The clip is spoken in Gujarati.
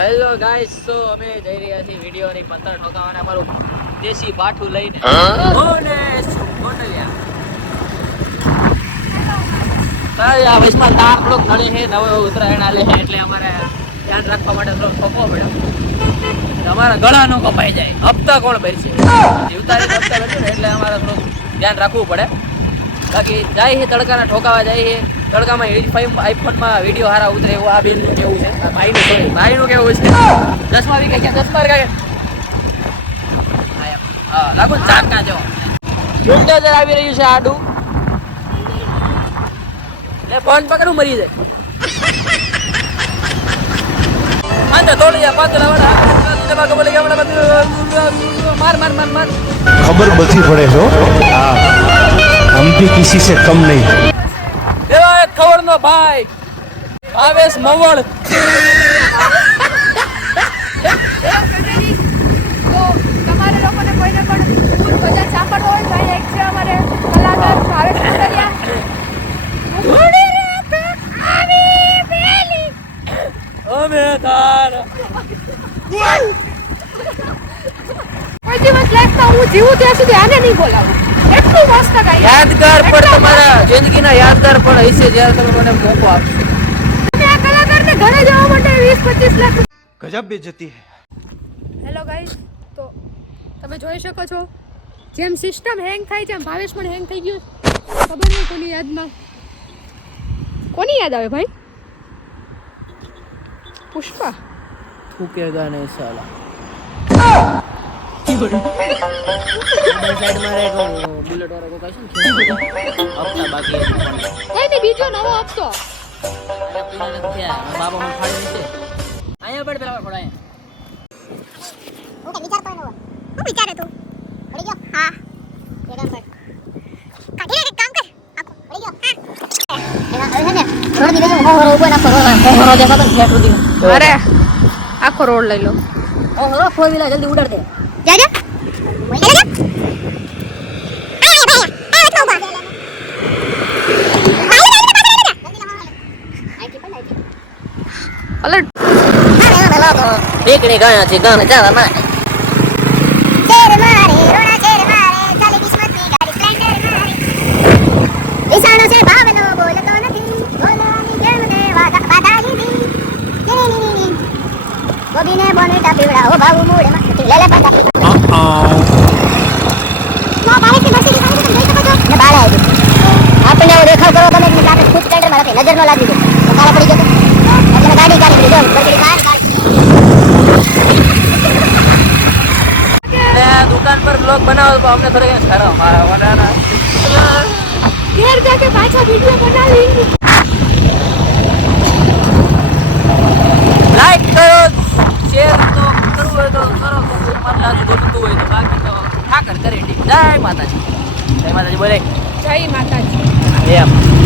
હેલો ગાઈસ તો અમે જઈ રહ્યા છીએ વિડીયોની પંદર ઠોકાવાને અમારું દેશી પાઠું લઈને. આ વચમાં તાર થોડોક નડે છે નવો ઉત્તરાયણ આલે છે એટલે અમારે ધ્યાન રાખવા માટે થોડોક ઠોકવો પડ્યો. અમારા ગળા નો કપાઈ જાય. હપ્તા કોણ ભરશે? જીવતાની હપ્તા ભરશે એટલે અમારે થોડુંક ધ્યાન રાખવું પડે. બાકી જાય છે તડકાના ઠોકાવા જાય છે. તડકામાં એડી ફાઈવ આઈફોનમાં વીડિયો સારા ઉતરે એવું આ બેનનું કેવું છે ભાઈનું સોરી ભાઈનું કેવું છે દસમા વીકે ક્યાં દસમા કાંઈ હા લાગુ ચાર ના જો બુલડોઝર આવી રહ્યું છે આડું એ ફોન પકડું મરી જાય અંદર તોડી જા પાંચ માર માર માર માર ખબર બધી પડે છો હા હમ ભી કિસી સે કમ નહીં દેવા નો ભાઈ. ભાવેશ મવળ તમારે લોકોને કોઈને પણ ભજન સાંભળવું હોય તો એક છે અમારે કલાકાર ભાવેશ. અમે તારા. કોઈ દિવસ લાઈફમાં હું જીવું ત્યાં સુધી આને નહીં બોલાવું. એટલું મસ્ત ગાય. યાદગાર તમારા જિંદગીના યાદગાર પણ હશે જ્યારે તમે મને મોકો આપશો. ઘરે જવા માટે 20 25 લાખ હેલો ગાઈસ તો તમે જોઈ શકો છો જેમ સિસ્ટમ હેંગ થાય છે એમ ભાવેશ પણ હેંગ થઈ ગયો ખબર નહીં કોની યાદમાં. કોની યાદ આવે ભાઈ? પુષ્પા? ફૂકેગા નહીં સાલા. બુલેટ વાળો ને હપ્તા બાકી કઈ નહીં બીજો નવો હપ્તો. બાપા મને ફાડી દીધે અહીંયા પડ પેલા થોડા અહીંયા. હું કઈ વિચારતો હું વિચારે તું. પડી ગયો. હા. એ કામ કર કાઢી લે કામ કર. આખો પડી ગયો. હા. છે અરે આખો રોડ લઈ લો. ફોર જલ્દી ઉડાડ દે. જા. જા. અલટ નીકળી ગયા છે ગાને ચાલા ના શેર મારે રોણા શેર મારે ચાલે કિસ્મતની ગાડી સ્પ્લેન્ડર મારે. ઈશાનો છે ભાવનો બોલતો નથી. બોલવાની કેમ ને વાગા બાધા લીધી ની ની ની ની. ગોબીને બોનેટા પીવડાવો ભાવ મૂળે માં લે લે બાધા નો બારે થી મસ્તી તમે જોઈ શકો છો. ને બાળા આવી આપણે આવો દેખાવ કરો તમે સ્પ્લેન્ડર નજર નો લાગી દે તો કાળા પડી જતો દુકાન પર બ્લોગ બનાવો તો અમને થોડી શરમ આવે ઘેર જાકે પાછા વિડિયો બનાવી. લાઈક કરો શેર તો કરવું હોય તો કરો તમારે લાગુ ગમતું હોય તો બાકી તો ઠાકર કરી જય માતાજી. જય માતાજી બોલે. જય માતાજી. એમ.